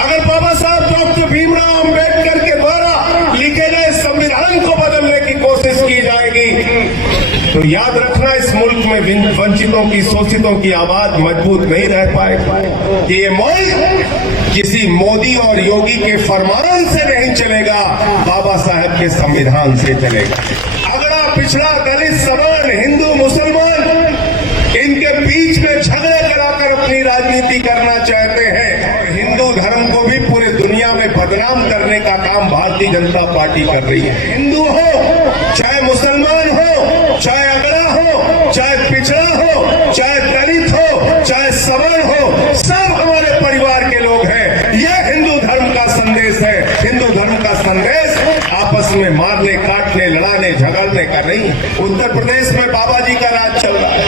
अगर बाबा साहब डॉक्टर भीमराव अंबेडकर के द्वारा लिखे गए संविधान को बदलने की कोशिश की जाएगी तो याद रखना इस मुल्क में वंचितों की, शोषितों की आवाज मजबूत नहीं रह पाएगी। कि ये मुल्क किसी मोदी और योगी के फरमान से नहीं चलेगा, बाबा साहब के संविधान से चलेगा। अगड़ा पिछड़ा, दलित, सवर्ण, हिंदू, मुसलमान, इनके बीच में झगड़े कराकर अपनी राजनीति करना चाहते हैं और हिंदू धर्म को भी पूरे दुनिया में बदनाम करने का काम भारतीय जनता पार्टी कर रही है। हिंदू हो, चाहे मुसलमान हो, चाहे अगड़ा हो, चाहे पिछड़ा हो, चाहे दलित हो, चाहे सवर्ण हो, सब हमारे परिवार के लोग हैं। यह हिंदू धर्म का संदेश है। हिंदू धर्म का संदेश आपस में मारने, काटने, लड़ाने, झगड़ने का नहीं है। उत्तर प्रदेश में बाबा जी का राज चल रहा है।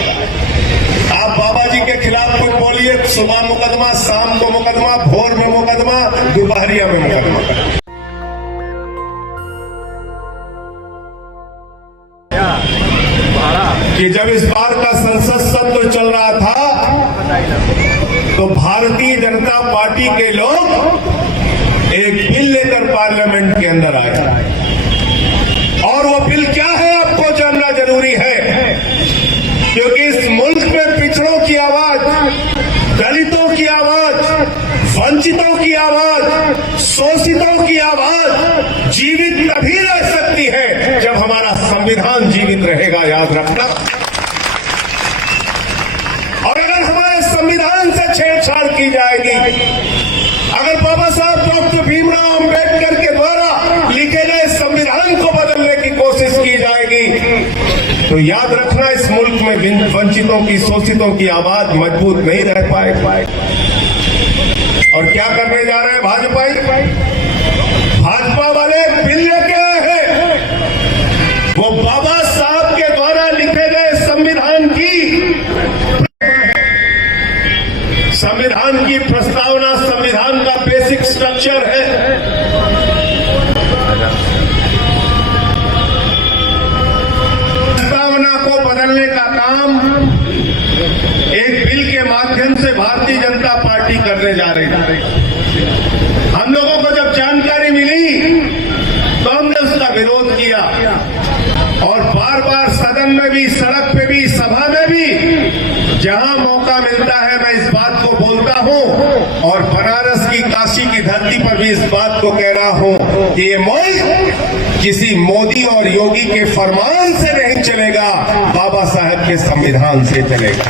आप बाबा जी के खिलाफ कुछ बोलिए, सुबह मुकदमा, शाम को मुकदमा, भोर में मुकदमा, दोपहरिया में मुकदमा। कि जब इस बार का संसद सत्र चल रहा था तो भारतीय जनता पार्टी के लोग एक बिल लेकर पार्लियामेंट के अंदर आए और वो बिल क्या है आपको जानना जरूरी है, क्योंकि इस मुल्क में पिछड़ों की आवाज, दलितों की आवाज, वंचितों की आवाज, शोषितों की आवाज जीवित तभी रह सकती है जब हमारा संविधान जीवित रहेगा। याद रखना। और अगर हमारे संविधान से छेड़छाड़ की जाएगी, अगर बाबा साहब डॉक्टर भीमराव अंबेडकर के द्वारा लिखे गए संविधान को बदलने की कोशिश की जाएगी तो याद रखना इस मुल्क में वंचितों की, शोषितों की आवाज मजबूत नहीं रह पाएगी। और क्या करने जा रहे हैं भाजपा वाले? बिल लेके आए हैं वो बाबा साहब के द्वारा लिखे गए संविधान की प्रस्तावना, संविधान का बेसिक स्ट्रक्चर है। प्रस्तावना को बदलने का काम एक बिल के माध्यम से भारतीय जनता पार्टी करने जा रही है। हम लोगों को जब जानकारी मिली तो हमने उसका विरोध किया और बार बार सदन में भी, सड़क पे भी, सभा में भी जहां मौका मिलता है मैं इस बात को बोलता हूं और बनारस की, काशी की धरती पर भी इस बात को कह रहा हूं कि ये मुल्क किसी मोदी और योगी के फरमान से नहीं चलेगा, बाबा साहब के संविधान से चलेगा।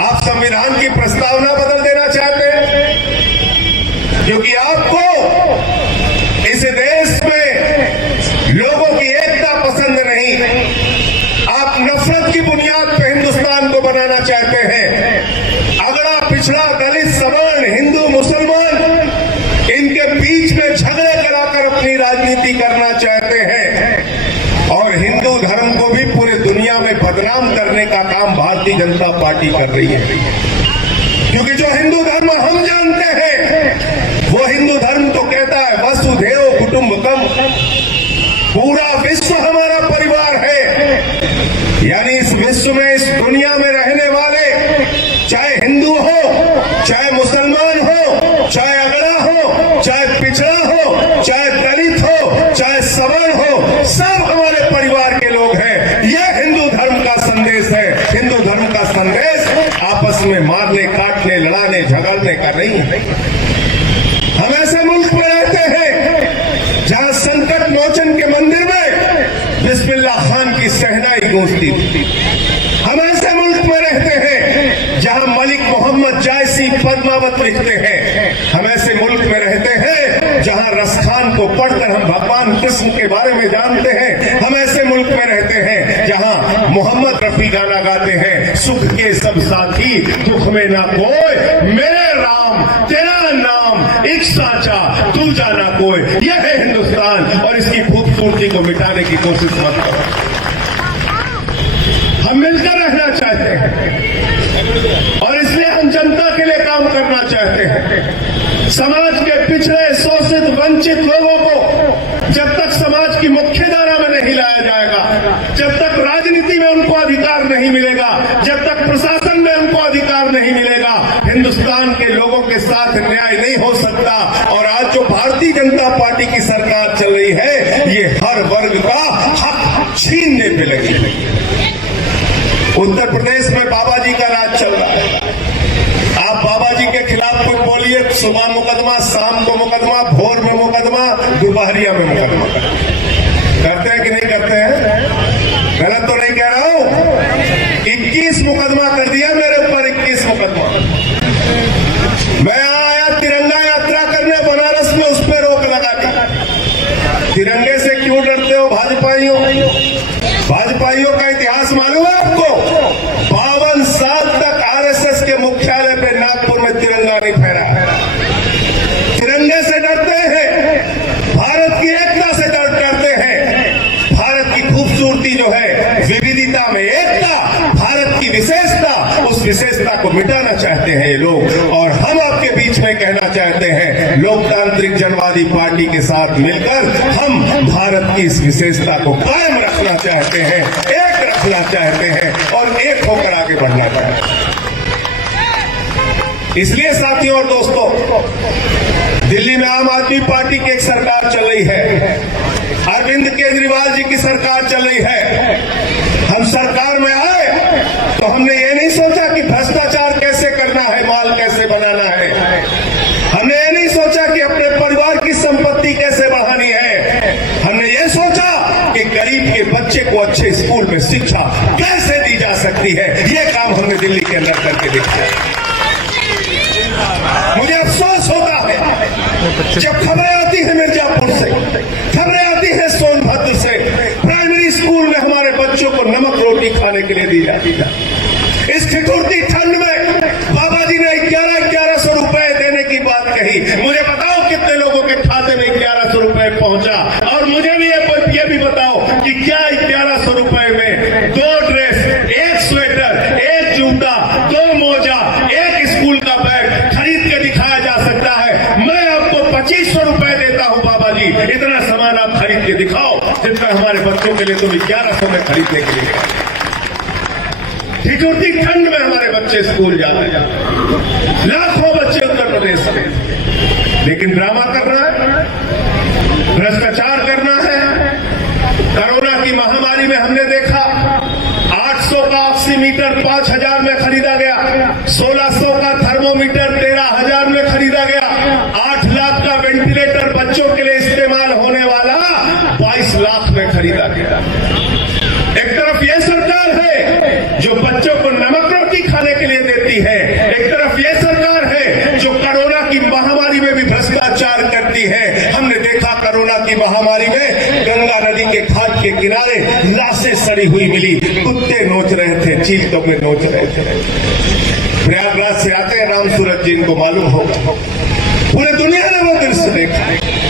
आप संविधान की प्रस्तावना बदल देना चाहते हैं क्योंकि आपको इस देश में लोगों की एकता पसंद नहीं, आप नफरत की बुनियाद पर हिंदुस्तान को बनाना चाहते हैं। अगड़ा पिछड़ा, दलित, सवर्ण, हिंदू, मुसलमान, इनके बीच में झगड़े कराकर अपनी राजनीति करना चाहते हैं और हिंदू धर्म को भी पूरे दुनिया में बदनाम करने का काम भारतीय जनता पार्टी कर रही है। क्योंकि जो हिंदू धर्म हम जानते हैं वो हिंदू धर्म तो कहता है वसुधैव कुटुंबकम, पूरा विश्व हमारा परिवार है। यानी इस विश्व में, इस दुनिया में रहने वाले, चाहे हिंदू हो, चाहे मुसलमान हो, चाहे अगड़ा हो, चाहे पिछड़ा हो, चाहे दलित हो, चाहे सवर्ण हो, सब हमारे परिवार के लोग हैं। यह हिंदू धर्म का संदेश है। हिंदू धर्म का संदेश आपस में मारने, काटने, लड़ाने, झगड़ने का नहीं है। हम ऐसे मुल्क में रहते हैं जहां संकट मोचन के मंदिर में बिस्मिल्लाह खान की शहनाई गूंजती थी। हम ऐसे मुल्क में रहते हैं जहां मलिक मोहम्मद जायसी पद्मावत लिखते हैं। हम ऐसे मुल्क में रहते हैं जहां रसखान को पढ़कर हम भगवान कृष्ण के बारे में जानते हैं। हम ऐसे मुल्क में रहते हैं जहां मोहम्मद रफी गाना गाते हैं, सुख के सब साथी दुख में ना कोई, मेरे राम तेरा नाम एक साचा तू जाना कोई। यह है हिंदुस्तान और इसकी खूबसूरती को मिटाने की कोशिश मत करो। हम मिलकर रहना चाहते हैं और इसलिए हम जनता के लिए काम करना चाहते हैं। समाज के पिछड़े, शोषित, वंचित लोगों को जब तक समाज की मुख्यधारा में नहीं लाया जाएगा, जब तक राजनीति में उनको अधिकार नहीं मिलेगा, जब तक प्रशासन में उनको अधिकार नहीं मिलेगा, हिंदुस्तान के लोगों के साथ न्याय नहीं हो सकता। और आज जो भारतीय जनता पार्टी की सरकार चल रही है, ये हर वर्ग का हक छीनने पे लगी है। उत्तर प्रदेश में बाबा जी का राज चल रहा है। आप बाबा जी के खिलाफ कुछ बोलिए, सुबह मुकदमा, शाम को मुकदमा, भोर में मुकदमा, दोपहरिया में मुकदमा करते हैं कि नहीं करते हैं? गलत तो नहीं कह रहा हूं। 21 मुकदमा कर दिया मेरे ऊपर, 21 मुकदमा। मैं आया तिरंगा यात्रा करने बनारस में, उस पर रोक लगा दी। तिरंगे से क्यों डरते हो भाजपाइयों? भाजपाइयों का इतिहास मालूम है आपको? 52 साल तक आरएसएस के मुख्यालय पे नागपुर में तिरंगा नहीं फहरा। तिरंगे से डरते हैं, भारत की एकता से डरते हैं। भारत की खूबसूरती जो है, विविधता में एकता, भारत की विशेषता, उस विशेषता को मिटाना चाहते हैं ये लोग। और हम आपके बीच में कहना चाहते हैं, लोकतांत्रिक जनवादी पार्टी के साथ मिलकर हम भारत की इस विशेषता को कायम रखना चाहते हैं, एक रखना चाहते हैं और एक होकर आगे बढ़ना चाहते हैं। इसलिए साथियों और दोस्तों, दिल्ली में आम आदमी पार्टी की एक सरकार चल रही है, अरविंद केजरीवाल जी की सरकार चल रही है। हम सरकार में आए तो हमने ये नहीं सोचा कि भ्रष्टाचार कैसे करना है, माल कैसे बनाना है। हमने ये नहीं सोचा कि अपने परिवार की संपत्ति कैसे बढ़ानी है। हमने ये सोचा कि गरीब के बच्चे को अच्छे स्कूल में शिक्षा कैसे दी जा सकती है। ये काम हमने दिल्ली के अंदर करके देखा। मुझे अफसोस होता है जब खबरें आती है मिर्जापुर से, खबरें आती है सोनभद्र से, प्राइमरी स्कूल में हमारे बच्चों को नमक रोटी खाने के लिए दी जाती है। इस ठिठुरती ठंड में बाबा जी ने 1100 रुपए देने की बात कही। मुझे बताओ कितने लोगों के खाते में 1100 रुपए पहुंचा? और मुझे भी ये भी बताओ कि क्या 1100 रुपए में 2 ड्रेस, 1 स्वेटर, 1 जूता, 2 मोजा, 1 स्कूल का बैग खरीद के दिखाया जा सकता है? मैं आपको 2500 रुपए देता हूं बाबा जी, इतना सामान आप खरीद के दिखाओ जितना हमारे बच्चों के लिए तुम 1100 में खरीदने के लिए। ठिठुरती ठंड में हमारे बच्चे स्कूल जा रहे हैं, लाखों बच्चे उत्तर प्रदेश में। लेकिन ड्रामा करना है, भ्रष्टाचार करना है। कोरोना की महामारी में हमने देखा 800 का ऑक्सीमीटर 5000 में खरीदा गया, 1600 का थर्मोमीटर 13000 में खरीदा गया, 8 लाख का वेंटिलेटर बच्चों के लिए इस्तेमाल होने वाला 22 लाख में खरीदा गया। एक तरफ यह सरकार है जो बच्चों को नमक रोटी खाने के लिए देती है, एक तरफ यह सरकार है जो कोरोना की महामारी में भी भ्रष्टाचार करती है। हमने देखा कोरोना की महामारी में गंगा नदी के घाट के किनारे लाशें सड़ी हुई मिली, कुत्ते नोच रहे थे, चीतों के नोच रहे थे। प्रयागराज से आते हैं राम सूरत जी, इनको मालूम होगा, पूरे दुनिया ने वो दृश्य देखा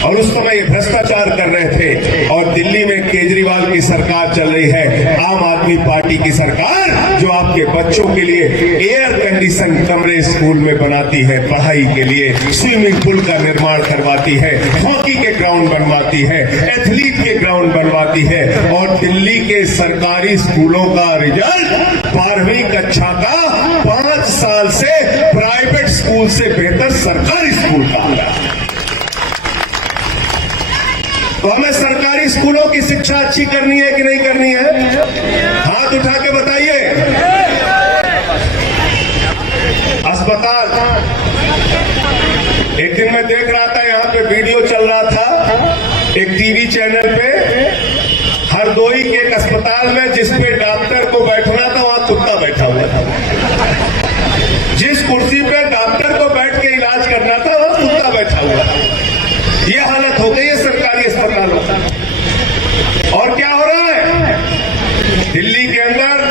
और उस समय ये भ्रष्टाचार कर रहे थे। और दिल्ली में केजरीवाल की सरकार चल रही है, आम आदमी पार्टी की सरकार, जो आपके बच्चों के लिए एयर कंडीशन कमरे स्कूल में बनाती है, पढ़ाई के लिए स्विमिंग पूल का निर्माण करवाती है, हॉकी के ग्राउंड बनवाती है, एथलीट के ग्राउंड बनवाती है। और दिल्ली के सरकारी स्कूलों का रिजल्ट 12वीं कक्षा का 5 साल से प्राइवेट स्कूल से बेहतर सरकारी स्कूल का आ रहा है। तो हमें सरकारी स्कूलों की शिक्षा अच्छी करनी है कि नहीं करनी है? हाथ उठा के बताइए। अस्पताल, एक दिन मैं देख रहा था, यहां पे वीडियो चल रहा था एक टीवी चैनल पे, हरदोई के एक अस्पताल में जिस पे डॉक्टर को बैठना था वहां कुत्ता बैठा हुआ था। जिस कुर्सी पे डॉक्टर को बैठ के इलाज करना था वहां कुत्ता बैठा हुआ था। ये हालत हो गई है सरकारी अस्पतालों की। और क्या हो रहा है? दिल्ली के अंदर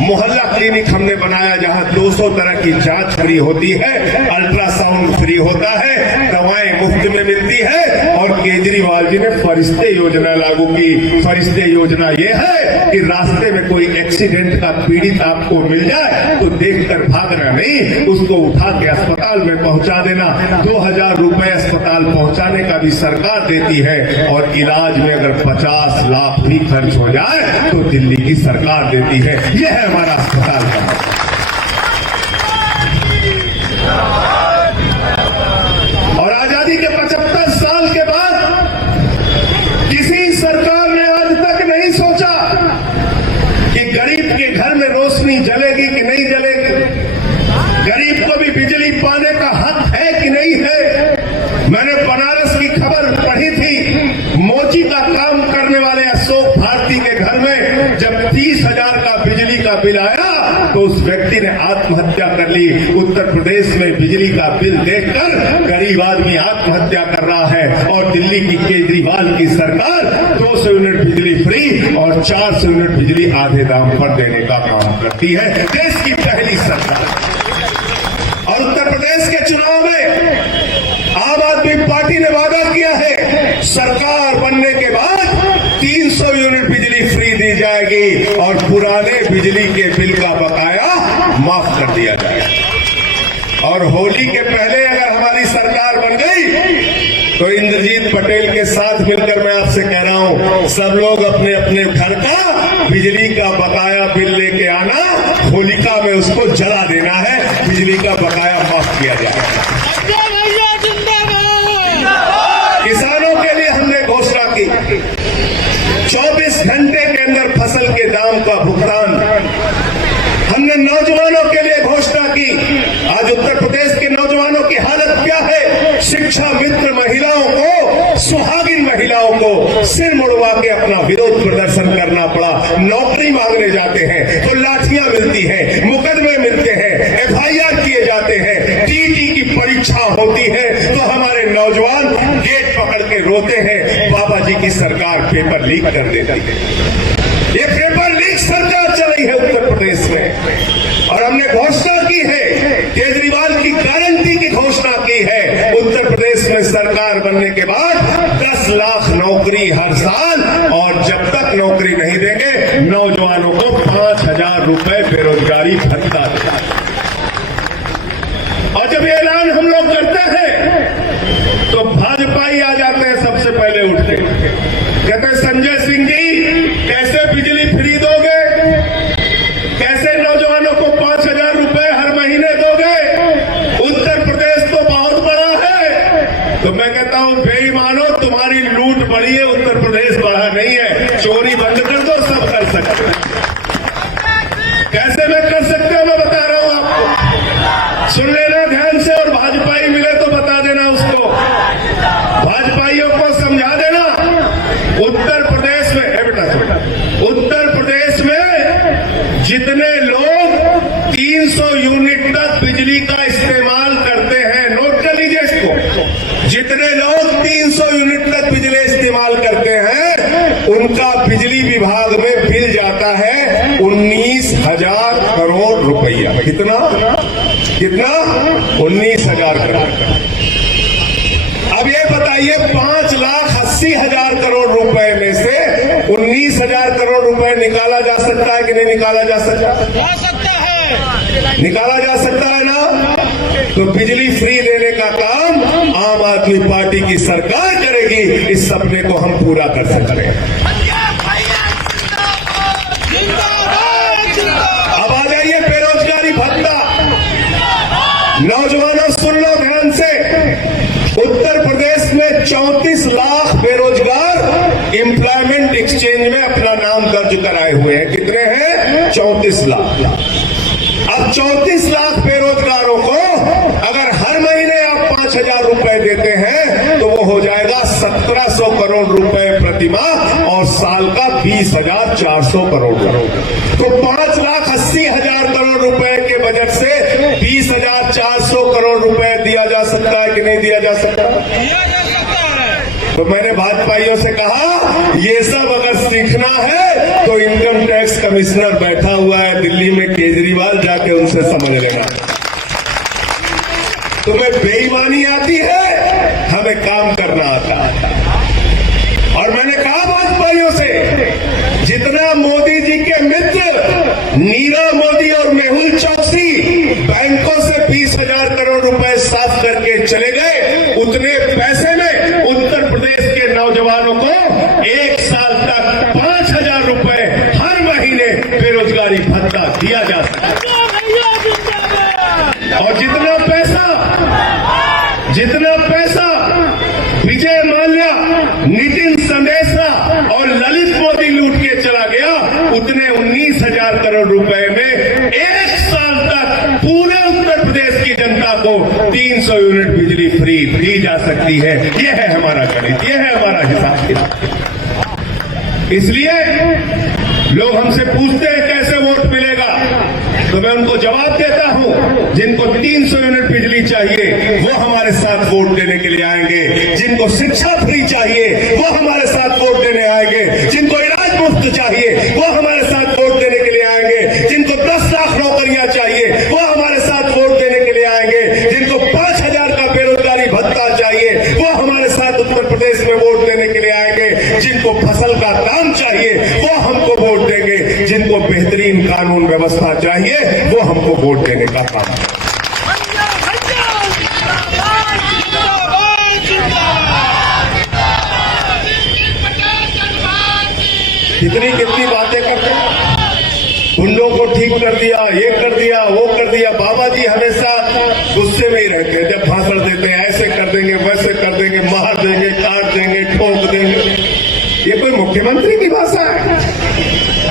मोहल्ला क्लिनिक हमने बनाया जहां 200 तरह की जांच फ्री होती है, अल्ट्रासाउंड फ्री होता है, दवाएं मुफ्त में मिलती है। और केजरीवाल जी ने फरिश्ते योजना लागू की। फरिश्ते योजना यह है कि रास्ते में कोई एक्सीडेंट का पीड़ित आपको मिल जाए तो देखकर भागना नहीं, उसको उठा के अस्पताल में पहुंचा देना। 2000 रुपए अस्पताल पहुंचाने का भी सरकार देती है। और इलाज में अगर 50 लाख भी खर्च हो जाए तो दिल्ली की सरकार देती है। यह है हमारा अस्पताल का। आत्महत्या कर ली। उत्तर प्रदेश में बिजली का बिल देखकर गरीब आदमी आत्महत्या कर रहा है और दिल्ली की केजरीवाल की सरकार 200 यूनिट बिजली फ्री और 400 यूनिट बिजली आधे दाम पर देने का काम करती है। देश की पहली सरकार। और उत्तर प्रदेश के चुनाव में आम आदमी पार्टी ने वादा किया है सरकार बनने के बाद 300 यूनिट बिजली फ्री दी जाएगी और पुराने बिजली के बिल का बकाया माफ कर दिया जाएगा। और होली के पहले अगर हमारी सरकार बन गई तो इंद्रजीत पटेल के साथ मिलकर मैं आपसे कह रहा हूं, सब लोग अपने अपने घर का बिजली का बकाया बिल लेके आना, होलिका में उसको जला देना है, बिजली का बकाया माफ किया जाएगा। किसानों के लिए हमने घोषणा की 24 घंटे के अंदर फसल के दाम का भुगतान। हमने नौजवानों के लिए घोषणा की। आज उत्तर प्रदेश के नौजवानों की हालत क्या है? शिक्षा मित्र महिलाओं को, सुहागिन महिलाओं को सिर मुड़वा के अपना विरोध प्रदर्शन करना पड़ा। नौकरी मांगने जाते हैं तो लाठियां मिलती हैं, मुकदमे मिलते हैं, FIR किए जाते हैं, टीटी की परीक्षा होती है तो हमारे नौजवान गेट पकड़ के रोते हैं, बाबा जी की सरकार पेपर लीक कर देती है। ये पेपर लीक सरकार चली है उत्तर प्रदेश में। और हमने घोषणा की है, केजरीवाल की गारंटी की घोषणा की है, उत्तर प्रदेश में सरकार बनने के बाद 10 लाख नौकरी हर साल, और जब तक नौकरी नहीं देंगे नौजवानों को 5,000 रुपए बेरोजगारी भत्ता देगा। और जब ये ऐलान हम लोग करते हैं तो भाजपाई आ जाते हैं सबसे पहले उठ के, कहते हैं संजय सिंह जी कैसे बिजली फ्री दोगे, कैसे नौजवानों को 5,000 रुपए हर महीने दोगे, उत्तर प्रदेश तो बहुत बड़ा है। तो मैं कहता हूं बेईमानो, तुम्हारी लूट बड़ी है, उत्तर प्रदेश बड़ा नहीं है। चोरी बंद कर दो, सब कर सकते हैं। कैसे मैं कर सकते हो मैं बता रहा हूं आपको, सुन लेना ध्यान से, और भाजपाई मिले तो बता देना उसको, भाजपाइयों को समझा देना। उत्तर प्रदेश में उत्तर प्रदेश में जितने लोग 300 यूनिट तक बिजली का इस्तेमाल करते हैं, नोट कर लीजिए इसको, जितने लोग 300 यूनिट तक बिजली इस्तेमाल करते हैं उनका बिजली विभाग में बिल जाता है 19,000 करोड़ रुपया। कितना 19,000 करोड़। अब ये बताइए 5,80,000 करोड़ रुपए में से 19,000 करोड़ रुपए निकाला जा सकता है कि नहीं निकाला जा सकता? निकाला जा सकता है ना? तो बिजली फ्री देने का काम आम आदमी पार्टी की सरकार करेगी। इस सपने को हम पूरा कर सकते हैं। अब आ जाइए बेरोजगारी भत्ता। नौजवानों सुन लो ध्यान से, उत्तर प्रदेश में 34 लाख बेरोजगार एम्प्लॉयमेंट एक्सचेंज में अपना नाम दर्ज कराए हुए हैं। कितने हैं? 34 लाख। अब 34 लाख बेरोजगारों को अगर हर महीने आप 5,000 रुपए देते हैं तो वो हो जाएगा 1,700 करोड़ रुपए प्रतिमाह, और साल का 20,400 करोड़। तो 5,80,000 करोड़ रुपए के बजट से 20,400 करोड़ रुपए दिया जा सकता है कि नहीं दिया जा सकता? तो मैंने भाजपाइयों से कहा ये सब अगर सीखना है तो इनकम टैक्स कमिश्नर बैठा हुआ है दिल्ली में, केजरीवाल, जाके उनसे समझ लेना। तुम्हें बेईमानी आती है, हमें काम करना आता है। और मैंने कहा भाजपाइयों से, जितना मोदी जी के मित्र नीरव मोदी और मेहुल चौकसी बैंकों से 20,000 करोड़ रुपए साफ करके चले गए, उतने पैसे में उत्तर प्रदेश के नौजवानों को 1 साल तक 5,000 रुपए हर महीने बेरोजगारी भत्ता दिया जा सकता है। और जितना पैसा विजय माल्या, नितिन संदेशा और ललित मोदी लूट के चला गया, उतने 19,000 करोड़ रुपए में 1 साल तक पूरे उत्तर प्रदेश की जनता को 300 यूनिट बिजली फ्री दी जा सकती है। यह है हमारा गणित, यह है हमारा हिसाब किताब। इसलिए लोग हमसे पूछते हैं कैसे वोट मिलेगा, तो मैं उनको जवाब देता हूं, जिनको 300 यूनिट बिजली चाहिए वो हमारे साथ वोट देने के लिए आएंगे, जिनको शिक्षा फ्री चाहिए वो हमारे साथ वोट देने आएंगे, जिनको इलाज मुफ्त चाहिए वो हमारे साथ वोट देने के लिए आएंगे, जिनको 10 लाख नौकरियां चाहिए वो हमारे साथ वोट देने के लिए आएंगे, जिनको 5,000 का बेरोजगारी भत्ता चाहिए वो हमारे साथ उत्तर प्रदेश में वोट देने के लिए आएंगे, जिनको फसल का दाम चाहिए वो हमको वोट देंगे, जिनको बेहतरीन कानून व्यवस्था चाहिए वो हमको वोट देने का काम है। कितनी बातें करते हैं, गुंडों को ठीक कर दिया, ये कर दिया, वो कर दिया। बाबा जी हमेशा गुस्से में ही रहते हैं, जब भाषण देते हैं ऐसे कर देंगे, वैसे कर देंगे, मार देंगे, काट देंगे, ठोक देंगे। ये कोई मुख्यमंत्री की भाषा है?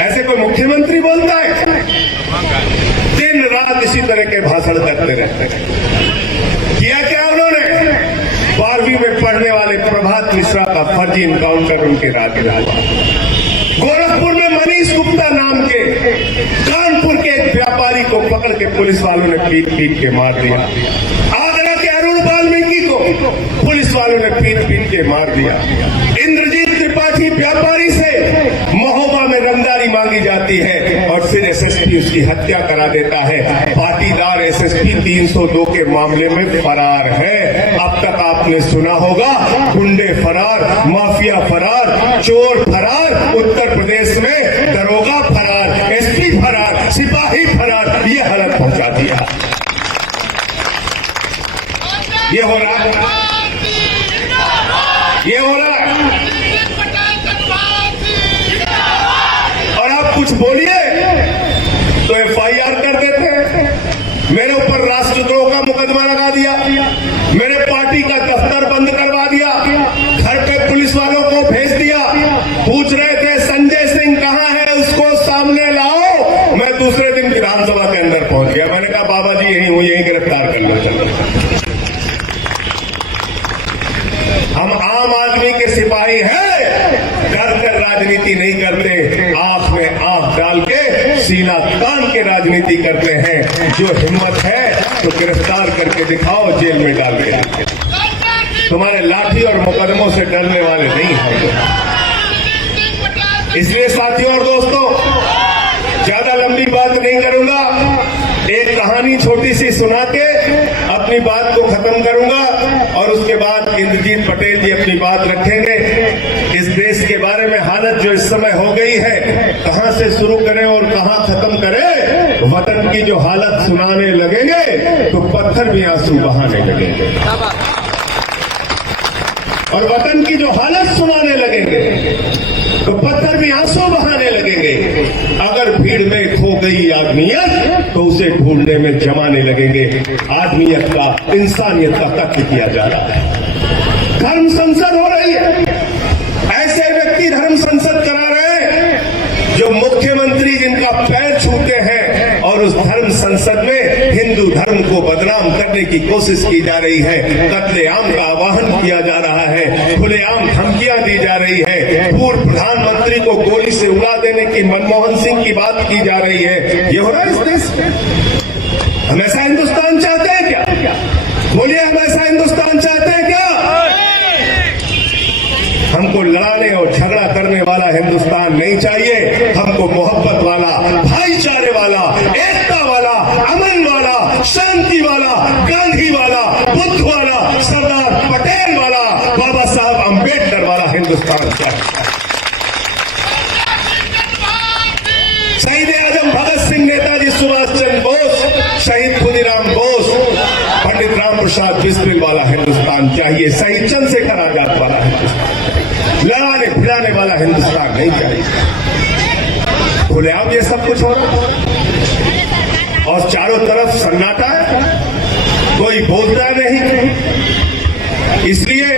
ऐसे कोई मुख्यमंत्री बोलता है? दिन रात इसी तरह के भाषण करते रहते हैं। किया क्या उन्होंने? 12वीं में पढ़ने वाले प्रभात मिश्रा का फर्जी इनकाउंटर उनके राज्य में हुआ। गोरखपुर में मनीष गुप्ता नाम के कानपुर के एक व्यापारी को पकड़ के पुलिस वालों ने पीट के मार दिया। आगरा के अरुण वाल्मीकि को पुलिस वालों ने पीट के मार दिया। इंद्रजीत त्रिपाठी व्यापारी से महोबा में रंगदारी मांगी जाती है और फिर एसएसपी उसकी हत्या करा देता है। पाटीदार एसएसपी 302 के मामले में फरार है। अब तक आपने सुना होगा, गुंडे फरार, माफिया फरार, चोर फरार, उत्तर प्रदेश में दरोगा फरार, एसपी फरार, सिपाही फरार, ये हालत पहुंचा दिया। ये हो रहा है, ये हो रहा है। और आप कुछ बोलिए तो एफआईआर कर देते हैं। मेरे ऊपर राष्ट्रद्रोह का मुकदमा लगा दिया, मेरे पार्टी का दफ्तर बंद करवा दिया, घर पे पुलिस वालों को भेज दिया। पूछ रहे थे संजय सिंह कहां है, उसको सामने लाओ। मैं दूसरे दिन विधानसभा के अंदर पहुंच गया। मैंने कहा बाबा जी यही हूं, यही गिरफ्तार कर लो। चलो, हम आम आदमी के सिपाही हैं, डर कर राजनीति नहीं करते, आंख में आंख डाल के सीना तान के राजनीति करते हैं। जो हिम्मत है तो गिरफ्तार करके दिखाओ, जेल में डाल के। तुम्हारे लाठी और मुकदमों से डरने वाले नहीं हैं। इसलिए साथियों और दोस्तों, ज्यादा लंबी बात नहीं करूंगा, एक कहानी छोटी सी सुना के अपनी बात को खत्म करूंगा और उसके बाद इंद्रजीत पटेल जी अपनी बात रखेंगे। इस देश के बारे में हालत जो इस समय हो गई है, कहां से शुरू करें और कहां खत्म करें। वतन की जो हालत सुनाने लगेंगे तो पत्थर भी आंसू बहाने लगेंगे, और वतन की जो हालत सुनाने लगेंगे तो पत्थर भी आंसू बहाने लगेंगे। अगर भीड़ में खो गई आदमियत तो उसे ढूंढने में जमाने लगेंगे। आदमियत का, इंसानियत का कत्ल किया जा रहा है। धर्म संसद हो रही है, ऐसे व्यक्ति धर्म संसद करा रहे हैं जो मुख्यमंत्री जिनका पैर छूते हैं, और उस धर्म संसद में हिंदू धर्म को बदनाम करने की कोशिश की जा रही है। कत्लेआम का आह्वान किया जा रहा है, खुलेआम धमकियां दी जा रही है, पूर्व प्रधानमंत्री को गोली से उड़ा देने की मनमोहन सिंह की बात की जा रही है। ये हो रहा है इस देश में। हम ऐसा हिंदुस्तान चाहते हैं क्या? बोलिए, हम ऐसा हिंदुस्तान चाहते हैं क्या? हमको लड़ाने और झगड़ा करने वाला हिंदुस्तान नहीं चाहिए। हमको मोहब्बत वाला, भाईचारे वाला, एकता वाला, अमन वाला, शांति वाला, गांधी वाला, बुद्ध वाला, सरदार पटेल वाला, बाबा साहब अंबेडकर वाला हिंदुस्तान चाहिए। शहीद आजम भगत सिंह, नेताजी सुभाष चंद्र बोस, शहीद खुदीराम बोस, पंडित राम प्रसाद बिस्मिल वाला हिंदुस्तान चाहिए। शहीद चंद्रशेखर आजाद वाला हिंदुस्तान, लड़ाने भिड़ाने वाला हिंदुस्तान नहीं चाहिए। खुलेआम ये सब कुछ हो रहा है और चारों तरफ सन्नाटा है, कोई बोलता नहीं। इसलिए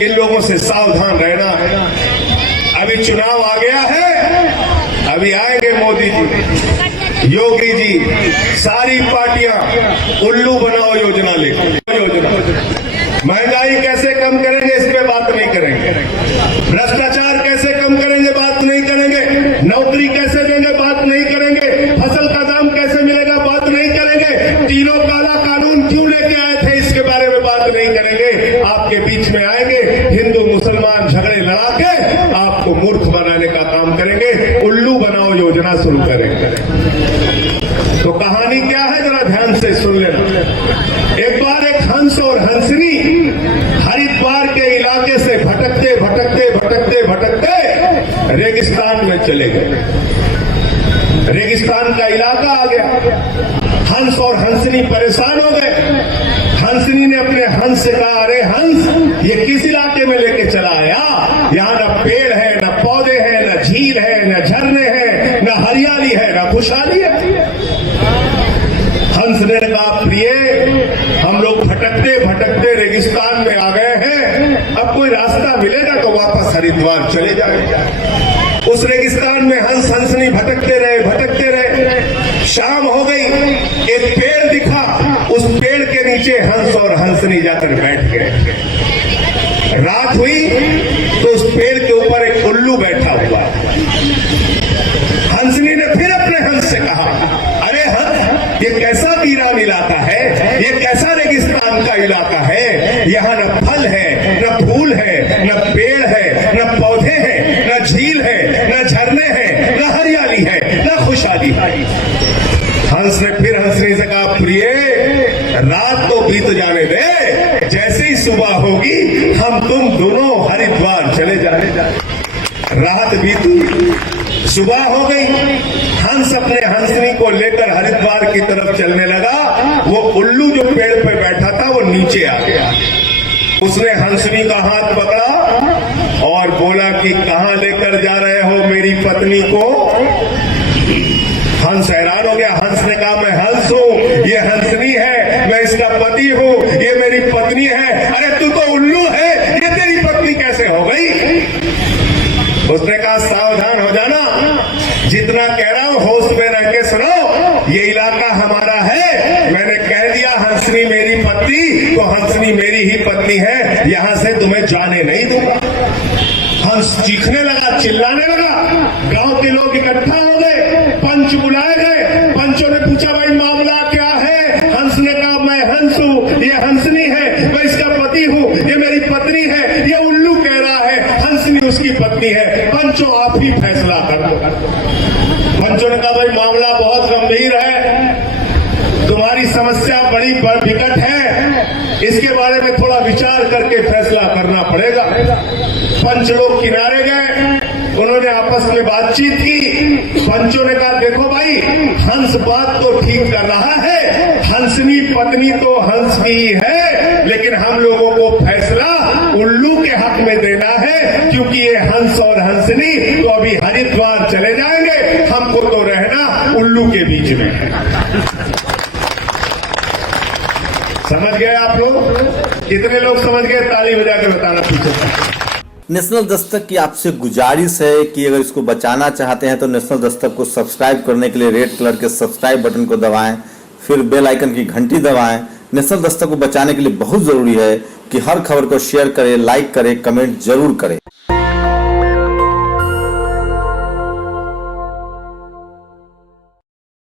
इन लोगों से सावधान रहना है। अभी चुनाव आ गया है, अभी आएंगे मोदी जी, योगी जी, सारी पार्टियां उल्लू बनाओ योजना लेकर। महंगाई कैसे कम करेंगे इस पे बात नहीं करेंगे, भ्रष्टाचार कैसे कम करेंगे बात नहीं करेंगे, नौकरी कैसे देंगे बात नहीं करेंगे, फसल का दाम कैसे काला कानून क्यों लेके आए थे, इसके बारे में बात नहीं करेंगे। आपके बीच में आएंगे, हिंदू मुसलमान झगड़े लड़ा के आपको मूर्ख बनाने का काम करेंगे, उल्लू बनाओ योजना शुरू करेंगे। तो कहानी क्या है, जरा ध्यान से सुन लेना। एक बार एक हंस और हंसनी हरिद्वार के इलाके से भटकते भटकते भटकते भटकते रेगिस्तान में चले गए। रेगिस्तान का इलाका आ गया। हंस और हंसनी परेशान हो गए। हंसनी ने अपने हंस से कहा, अरे हंस, ये किस इलाके में लेके चला आया? यहाँ न पेड़ है, न पौधे हैं, न झील है, न झरने हैं, न हरियाली है, न खुशहाली है। हंस ने कहा, प्रिय, हम लोग भटकते भटकते रेगिस्तान में आ गए हैं, अब कोई रास्ता मिलेगा तो वापस हरिद्वार चले जाएंगे। उस रेगिस्तान में हंस हंसनी भटकते रहे भटकते रहे। शाम हो गई, एक पेड़ दिखा, उस पेड़ के नीचे हंस और हंसनी जाकर बैठ गए। रात हुई तो उस पेड़ के ऊपर एक उल्लू बैठा हुआ। हंसनी ने फिर अपने हंस से कहा, अरे हंस, ये कैसा वीरान इलाका है, ये कैसा रेगिस्तान का इलाका है, यहाँ न फल है, न फूल है, न पेड़ है, न पौधे हैं, न झील है, न झरने हैं, न हरियाली है, न खुशहाली है। हंस ने फिर हंसनी से कहा, प्रिय, रात तो बीत जाने दे, जैसे ही सुबह होगी हम तुम दोनों हरिद्वार चले जाने। रात बीती, सुबह हो गई। हंस अपने हंसनी को लेकर हरिद्वार की तरफ चलने लगा। वो उल्लू जो पेड़ पे बैठा था वो नीचे आ गया। उसने हंसनी का हाथ पकड़ा और बोला कि कहां लेकर जा रहे हो मेरी पत्नी को? हंस हैरान हो गया। हंस ने कहा, मैं हंस हूं, ये हंसनी है, मैं इसका पति हूं, ये मेरी पत्नी है। अरे तू तो उल्लू है, ये तेरी पत्नी कैसे हो गई? उसने कहा, सावधान हो जाना, जितना कह रहा हूं होश में रह के सुनो। ये इलाका हमारा है, मैंने कह दिया हंसनी मेरी पत्नी तो हंसनी मेरी ही पत्नी है, यहां से तुम्हें जाने नहीं दूंगा। हंस चीखने लगा, चिल्लाने लगा। गांव के लोग इकट्ठा हो गए, पंच बुलाए गए। पंचों ने पूछा, भाई मामला क्या है? हंस ने कहा, मैं हंस हूं, ये हंसनी है, मैं इसका पति हूं, ये मेरी पत्नी है। ये उल्लू कह रहा है हंसनी उसकी पत्नी है। पंचों आप ही फैसला कर दो। पंचों ने कहा, भाई मामला बहुत गंभीर है, तुम्हारी समस्या बड़ी विकट है, इसके बारे में थोड़ा विचार करके फैसला करना पड़ेगा। पंच लोग किनारे गए, उन्होंने आपस में बातचीत की। पंचों ने कहा, देखो भाई, हंस बात तो ठीक कर रहा है, हंसनी पत्नी तो हंस की है, लेकिन हम लोगों को फैसला उल्लू के हक में देना है, क्योंकि ये हंस और हंसनी तो अभी हरिद्वार चले जाएंगे, हमको तो रहना उल्लू के बीच में है। समझ गए आप लोग? कितने लोग समझ गए? ताली बजा के बताना पीछे। नेशनल दस्तक की आपसे गुजारिश है कि अगर इसको बचाना चाहते हैं तो नेशनल दस्तक को सब्सक्राइब करने के लिए रेड कलर के सब्सक्राइब बटन को दबाएं, फिर बेल आइकन की घंटी दबाएं। नेशनल दस्तक को बचाने के लिए बहुत जरूरी है कि हर खबर को शेयर करें, लाइक करें, कमेंट जरूर करें।